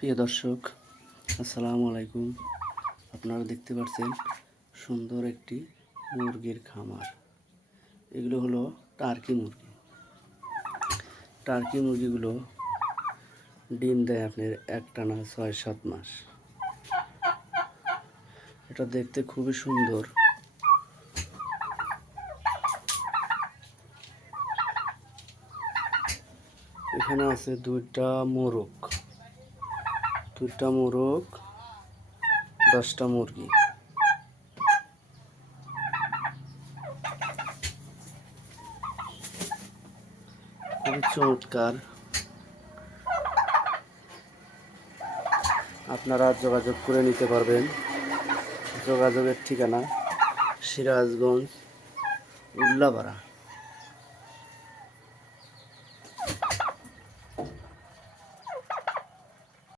প্রিয় দর্শক, আসসালামু আলাইকুম। আপনারা দেখতে পাচ্ছেন সুন্দর একটি মুরগির খামার। এগুলো হলো টার্কি মুরগি। টার্কি মুরগিগুলো ডিম দেয় আপনার একটানা ৬-৭ মাস। এটা দেখতে খুবই সুন্দর। এখানে আছে দুইটা মোরগ, 10টা মুরগি। খুবই চমৎকার। আপনারা যোগাযোগ করে নিতে পারবেন। যোগাযোগের ঠিকানা সিরাজগঞ্জ, উল্লাপাড়া।